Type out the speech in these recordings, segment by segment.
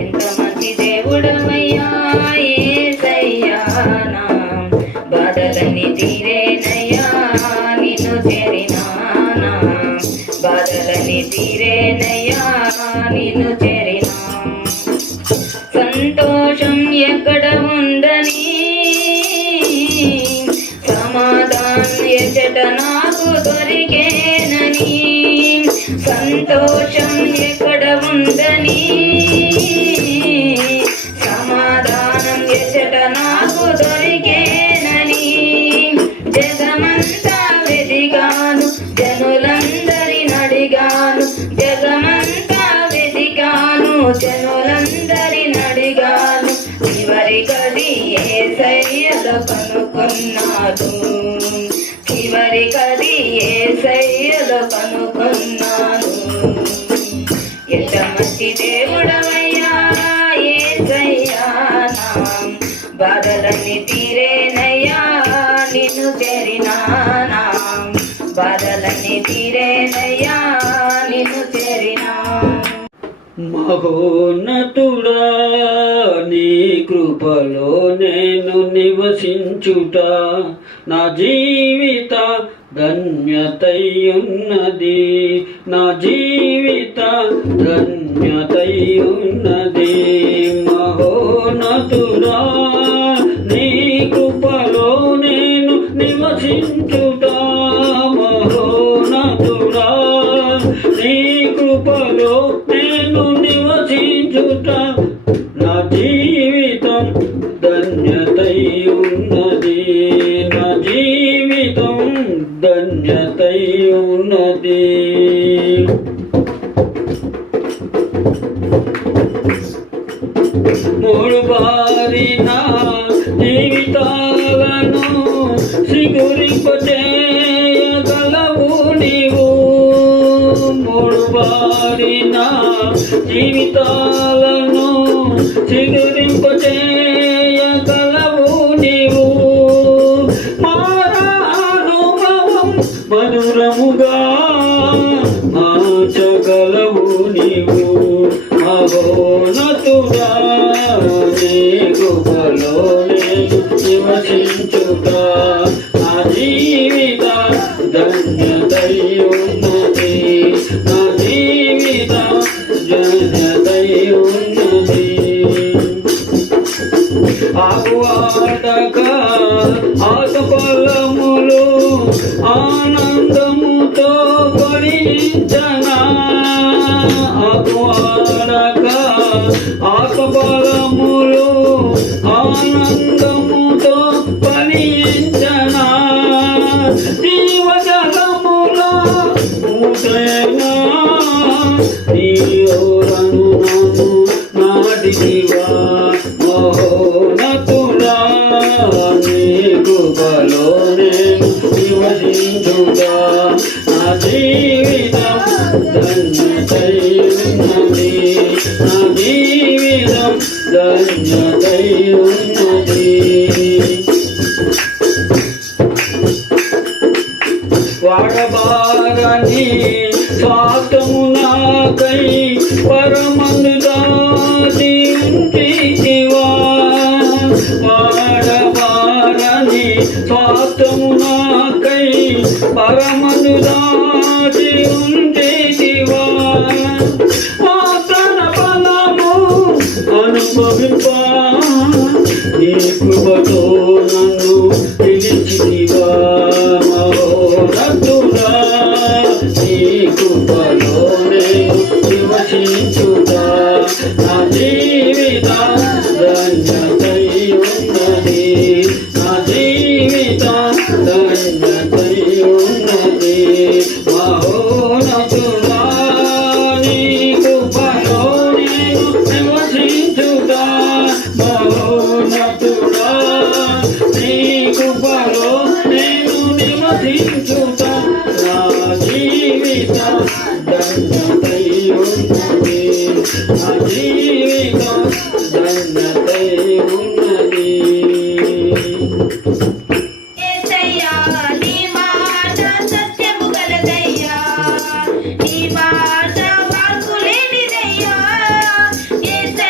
ఎంత మంచి దేవుడవయ్యా యేసయ్యా, నా బాధలన్నీ తీరేనయ్యా నిన్ను చేరినానా, బాధలన్నీ తీరేనయ్యా నిన్ను చేరినా. సంతోషం ఎక్కడ ఉందని సమాధానం ఎచట నాకు దొరికేనని, సంతోషం ఎక్కడ ఉందని సమాధానం ఎచట నాకు దొరికేనని, జగమంతా వెదిగాను జనులందరిని అడిగాను, జగమంతా వెదిగాను జనులందరిని అడిగాను, చివరికది యేసయ్యలో కనుగొన్నాను, చివరికది యేసయ్యలో కనుగొన్నాను. ఎంత మంచి దేవుడవయ్యా యేసయ్యా, నా బాధలన్నీ తీరేనయ్యా నిన్ను చేరినానా, బాధలన్నీ తీరేనయ్యా నిన్ను చేరినా. మహోన్నతుడా నీ కృపలో నేను నివసించుట నా జీవిత ధన్యతయున్నది, నా జీవిత ధన్యతయున్నది. మహోన్నతుడా నీ కృపలో నేను నివసించుట, మహోన్నతుడా నీ కృపలో నేను నివసించుట నా జీవితం ధన్యతై ఉన్నది, నా జీవితం ధన్యతై ఉన్నది. మూడు బారి నా జీవితాలను సిగురింపచేయగలవు నీవు, మూడు బారి నా జీవితాలను సిగురింపచేయగలవు నీవు. మారానుభవం మధురముగా మార్చగలవు నీవు. మహోన్నతుడా నీ కృపలో నేను నివసించుట నా జీవిత ధన్యతై ఉన్నది, నా జీవిత ధన్యతై ఉన్నది. ఆగువాడక ఆశఫలములు ఆనందముతో ఫలించనా, ఆగువాడక ఆశఫలములు ఆనందముతో ఫలించనా, జీవజలములో ఊటైనా నీ ఓరను నన్ను నాటివా. మహోన్నతుడా నీ కృపలో నేను నివసించుట నా జీవిత ధన్యతై ఉన్నది, నా జీవితం ధన్యతై ఉన్నది. వాడబారని స్వార్థము నాకై పరమందు దాచి ఉంచితివా, వాడబారని స్వార్థము నాకై పరమందు దాచి ఉంచితివా. వాసన బలము అనుభవింప నీ కృపతో నన్ను పిలిచితివా. మహోన్నతుడా నీ కృపలో నేను నివసించుట నా జీవిత ధన్యతై ఉన్నది, నా జీవిత ధన్యతై ఉన్నది. మహోన్నతుడా నీ కృపలో నేను నివసించుట, మహోన్నతుడా నీ కృపలో నేను నివసించుట నా జీవిత ధన్యతై ఉన్నది, నా జీవిత ధన్యతై ఉన్నది. యేసయ్యా నీ మాట సత్యము గలదయ్యా, నీ మాట వాక్కులేనిదయ్యా, యేసయ్యా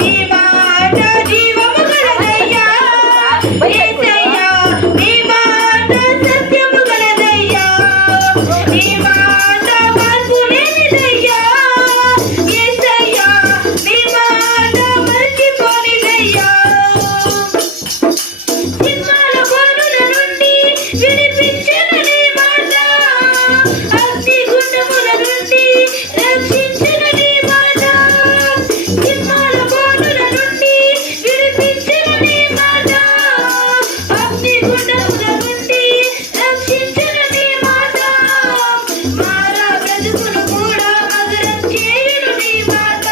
నీ మాట జీవము గలదయ్యా యేసయ్యా నీ మాట సత్యము గలదయ్యా నీ మాట మార్పు లేనిదయ్యా యేసయ్యా నీ మాట మరచిపోనిదయ్యా సింహాల బాణుల నుండి విడిపించిన నీ మాట అగ్నిగుండముల నుండి రక్షించిన నీ మాట సింహాల బాణుల నుండి విడిపించిన నీ మాట అగ్నిగుండముల నుండి రక్షించిన నీ మాట మారా బ్రతుకును కూడా మధురం చేయును నీ మాట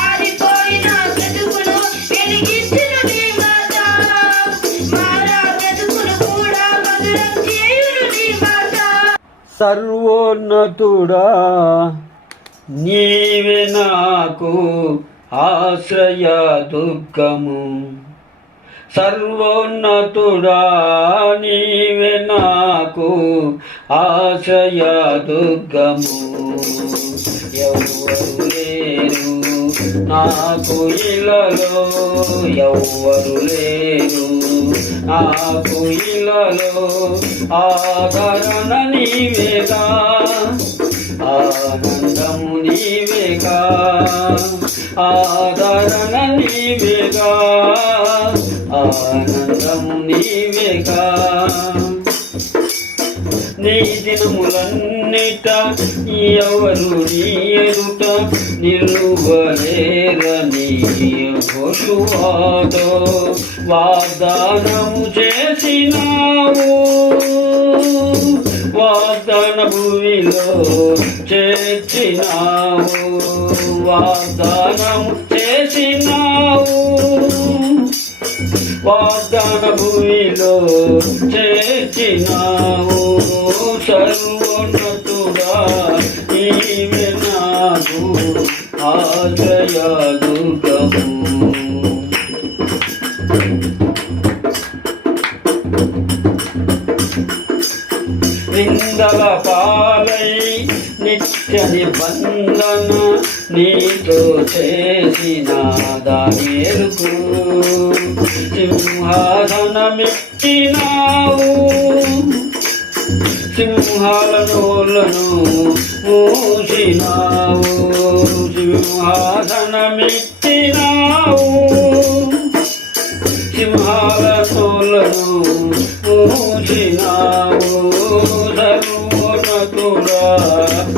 ఆరిపోయిన బ్రతుకును వెలిగించిన నీ మాట మారా బ్రతుకును కూడా మధురం చేయును నీ మాట సర్వోన్నతుడా నీవే నాకు ఆశ్రయ దుర్గము సర్వోన్నతుడా నీవే నాకు ఆశ్రయ దుర్గము ఎవ్వరు లేరు నాకు ఇలలో ఎవ్వరు లేరు నాకు ఇలలో ఆదరణ నీవేగా ఆనందము నీవేగా ఆదరణ నీవేగా ఆనందము నీవేగా నీ దినములన్నిట ఎవరు నీ ఎదుట నిలువలేరని యెహోషువతో వాగ్దానము చేసినావు వాగ్దాన భూమిలో చేర్చినావు వాగ్దానము చేసినావు వాగ్దాన భూమిలో చేర్చినావు సర్వోన్నతుడా నీవే నాకు ఆశ్రయ దుర్గము నిందల పాలై నిత్య నిబంధన నీతో చేసిన దానియేలుకు సింహాసనమెక్కినావు సింహాల నోళ్ళను మూసినావు సింహాసనమెక్కినావు సింహాల నోళ్ళను మూసినావు సర్వోన్నతుడా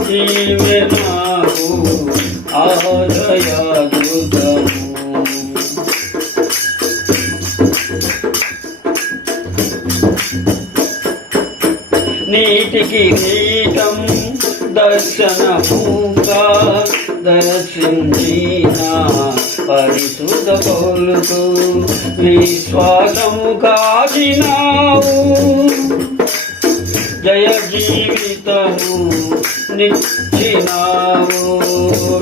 నీవే నాకు ఆశ్రయ దుర్గము నీటికి నీటం దర్శనముగా దర్శించిన పరిశుద్ధ పౌలుకు విశ్వాసము కాచినావు జయ జీవితము నిచ్చినావు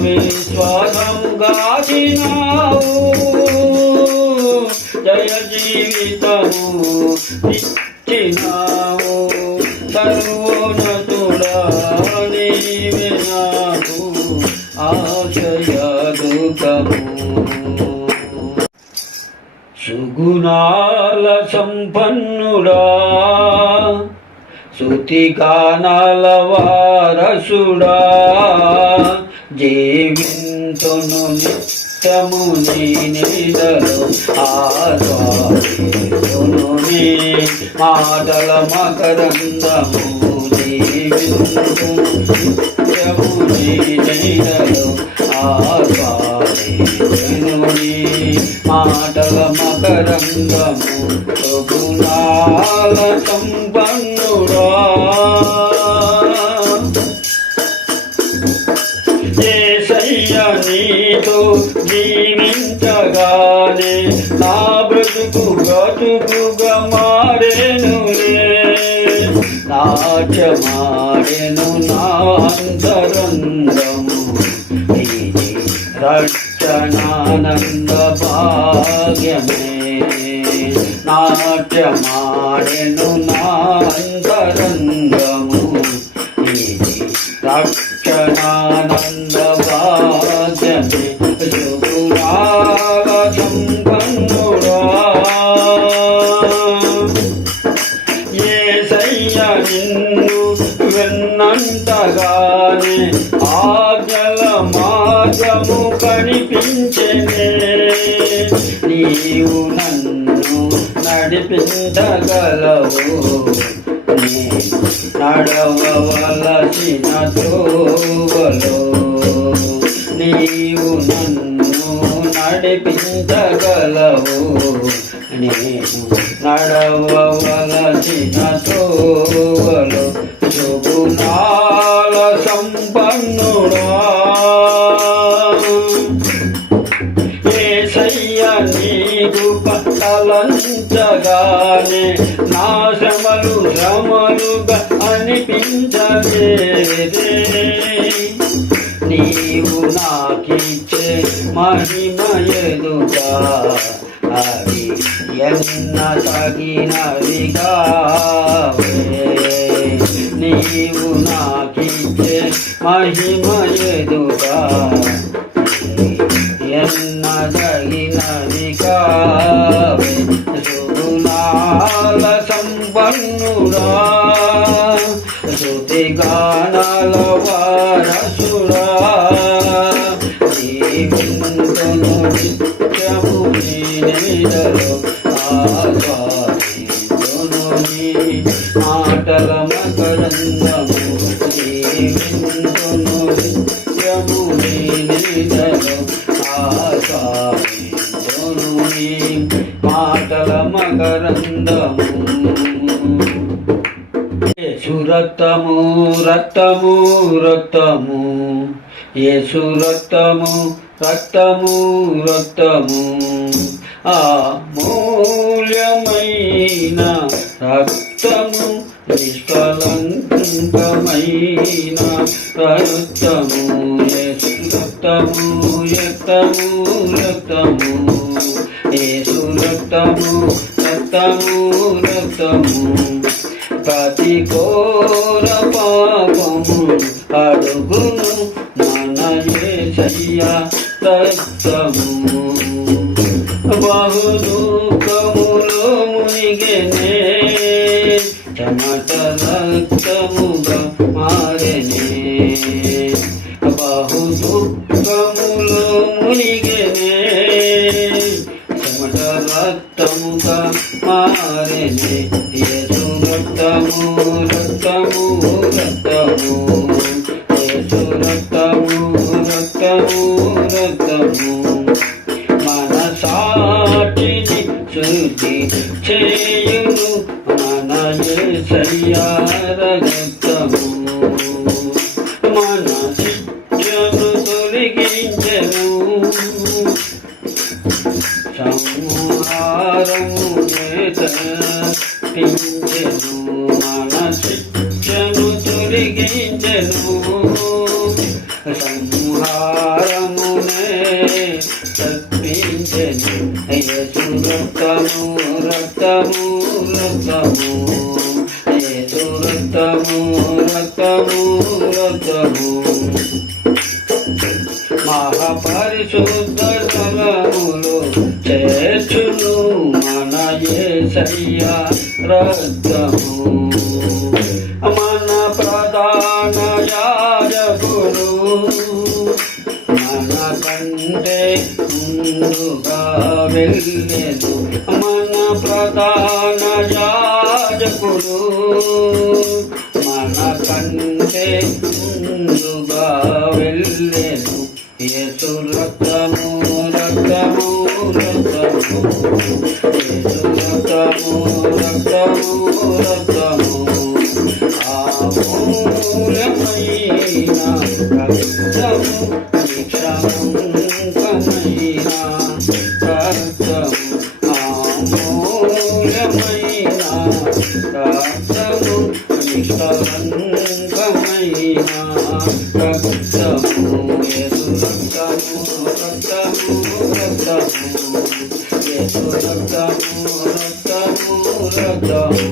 విశ్వాసము కాచినావు జయ జీవితము నిచ్చినావు సర్వోన్నతుడా నీవే నాకు ఆశ్రయ దుర్గము సుగుణాల సంపన్నుడా స్తుతిగానాల వారసుడా జీవింతును నిత్యము నీ నీడలో ఆస్వాదింతును నీ మాటల మకరందము జీవింతును నిత్యము నీ నీడలో ఆస్వాదింతును నీ మాటల మకరందము సుగుణాల సంపన్నుడా యేసయ్య నీతో జీవించగానే నా బ్రతుకు బ్రతుకుగా మారెనులే నాట్యమాడెను నా అంతరంగము ఇది రక్షణానంద భాగ్యమే నాట్యమాడెను నా అంతరంగము ఇది రక్షణానంద భాగ్యమే నడిపించగలవు నడవవలసిన త్రోవలో నీవు నన్ను నడిపించగలవు నేను నడవవలసిన త్రోవలో శుభునాల సంపన్నుడా యేసయ్య నీకు తలంచగానే నా శ్రమలుగా అనిపించలేదే నీవు నాకిచ్చే మహిమ ఎదుగా అవి ఎన్న తగినవి కావే నీవు నాకిచ్చే మహిమ ఎదుగా ఎన్నదగినది కావే శుభునాల సంపన్నుడా శృతి గానాల వారసుడా జీవింతును నిత్యము నీ నీడలో ఆస్వాదింతును నీ మాటల మకరందము జీవింతును నిత్యము నీ నీడలో ఆస్వాదింతును నీ మాటల మకరందము యేసు రక్తము రక్తము రక్తము యేసు రక్తము రక్తము రక్తము అమూల్యమైన రక్తము నిష్కలంకమైన రక్తము యేసు రక్తము రక్తము రక్తము యేసు రక్తము రక్తము రక్తము ప్రతి ఘోర పాపము అడుగును మన యేసయ్య రక్తము బహు దుఃఖములో మునిగెనే చెమట రక్తముగా మారెనే బహు దుఃఖములో మునిగెనే చెమట రక్తముగా మారెనే యేసు రక్తము రక్తము రక్తము యేసు రక్తము రక్తము రక్తము మన సాటిని శుద్ధి చేయును మన యేసయ్య రక్తము మన శిక్షను తొలగించెను సంహారము పించెను మన శిక్షను తొలగించెను సంహారమునే తప్పించెను యేసు రక్తము రక్తము రక్తము యేసు రక్తము రక్తము రక్తము మహాపరిశుద్ధ స్థలములో చేర్చును మన యేసయ్య రక్తము మన ప్రధాన యాజకుడు మన కంటే ముందుగా వెళ్ళెను మన ప్రధాన యాజకుడు మన కంటే ముందుగా వెళ్ళెను యేసు రక్తము రక్తము రక్తము యేసు రక్తము రక్తము రక్తము అమూల్యమైన రక్తము నిక్షాంకమైన రక్తము అమూల్యమైన రక్తము నిష్కలంకమైన రక్తము యేసు రక్తము రక్తము రక్తము యేసు రక్తము రక్తము రక్తము